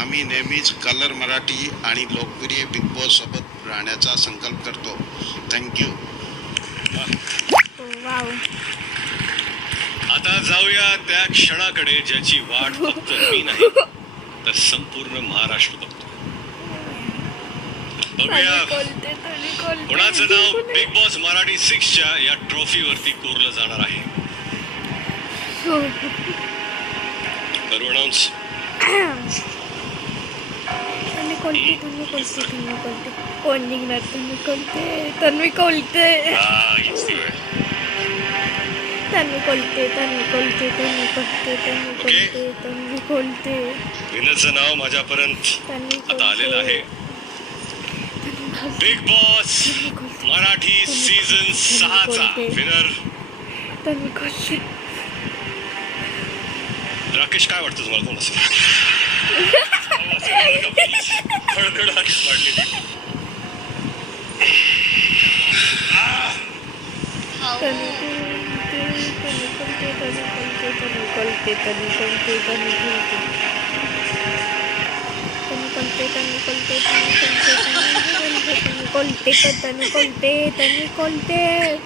आम्ही नेहमीच कलर मराठी आणि लोकप्रिय बिग बॉस सोबत राहण्याचा संकल्प करतो. थँक्यू. वाव. आता जाऊया त्या क्षणाकडे ज्याची वाट फक्त मी नाही तर संपूर्ण महाराष्ट्र बघतो. बघूया कोणाचं नाव बिग बॉस मराठी 6च्या या ट्रॉफीवरती कोरलं जाणार आहे. करू अनाउन्स. कोण निघणार? तन्वी कोलते. तन्वी कोलते. तन्वी कोलते. तन्वी कोलते. तन्वी कोलते. तन्वी कोलते. तन्वी कोलते. विनरचं नाव माझ्यापर्यंत आता आलेलं आहे. बिग बॉस मराठी सीझन 6चा विनर तन्वी कोलते. राकेश, काय वाटतं तुम्हाला कोण असेल? खडखडाट वाटली.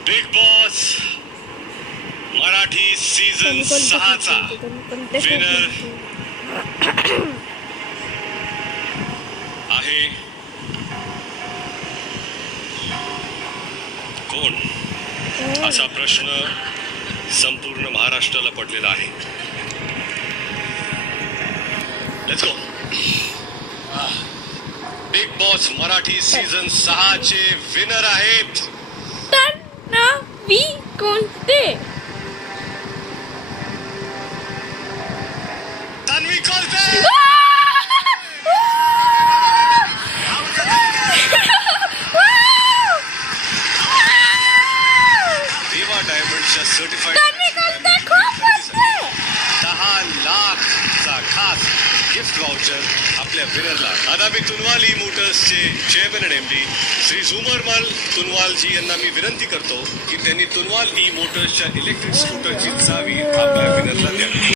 बिग बॉस मराठी सीझन 6चा विनर आहे कोण, असा प्रश्न संपूर्ण महाराष्ट्राला पडलेला आहे. Let's go. Bigg Boss Marathi season 6चे विनर आहेत तन्वी कोलते. तन्वी कोलते. देवा डायमंडच्या सर्टिफाईड 10 लाखचा खास गिफ्ट वाउचर आपल्या विनरला. आदामी तुनवाल ई मोटर्सचे चेअरमन आणि MD श्री झुमरमल तुनवालजी यांना मी विनंती करतो की त्यांनी तुनवाल ई मोटर्सच्या इलेक्ट्रिक स्कूटरची चावी आपल्या विनरला द्यावी.